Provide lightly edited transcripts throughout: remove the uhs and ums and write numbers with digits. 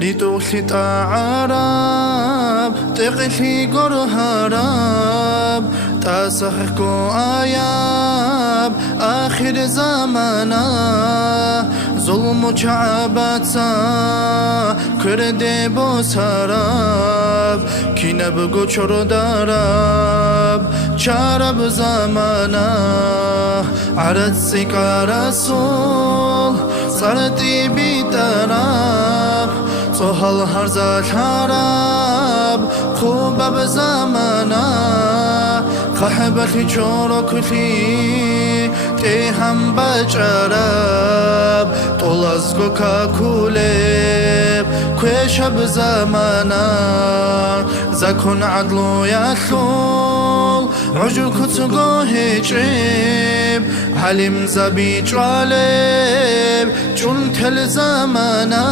ريتو خلطة عرب تقلي قر هرب تاسخكو آياب آخر زمانا ظلم شعباتا كردي بوسراب كينبغو چور دارب چارب زمانا عرض سيكا رسول صارتي بيتراب صهل هرزا شراب خوبب زمانا خحبتي چورو كتي تيهم بچراب طولازگو كاكولب كوشب زمانا زكون عدلو يخول عجو كتغو هجرب حليم زبي جالب چون تل زمانا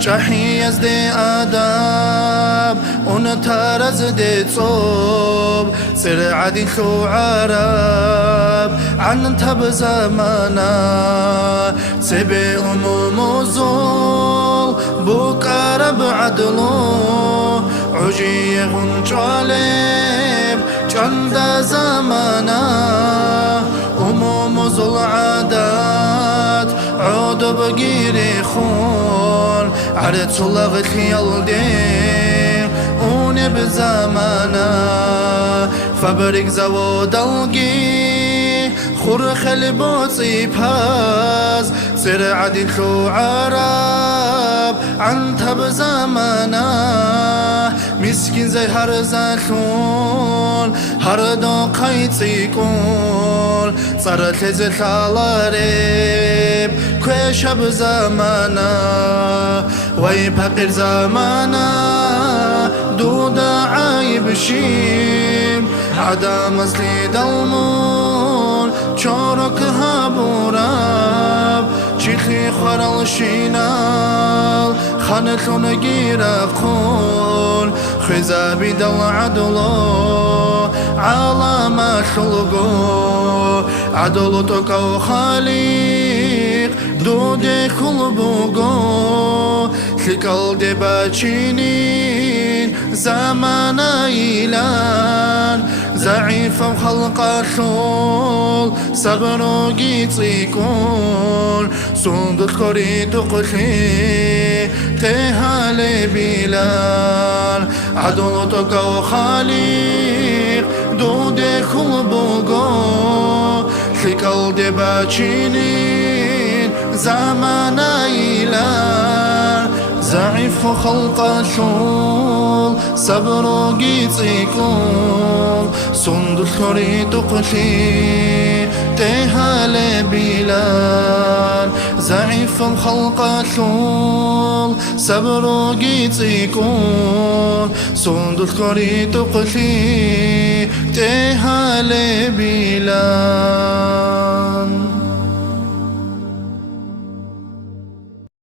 جاحي از دي آداب اون تارز دي صوب سر عدي خو عرب عن تب زمانا سبي موزول بوك عرب عدلو عجي غنجالب جند زمانا موزول عادات عود بغيري خون عرض صلغ خيال دي اون بزمانا فبرك زو دلقي خور خلبوطي باز سر عدي خو عرب عن تب زمانا مسكين زي هر زخون هر دو قيتي كون صارت لزي خالارب كوشب زمانا وي بقر زمانا دودا عايب شيم عدم اصلي دلمون چورك هابوراب چيخي خورال شينال خانتون گيرخون خزابي دل عدلو عالم خلقو عدلو توكو خالق دودي خلبوغو خلقل دي باچينين زمان ايلان ضعيف وخلق الخول صبر جيتيكون صندوق خريط قخي تهال بلال عدل تقو خالق دود خلبوغو خلقل دي باچينين زمان ايلان ضعيف خلق الشول صبر جيتيكون صندوق خريط قخي تهال بلال ضعيف خلق الشول صبر جيتيكون صندوق خريط قخي تهال بلال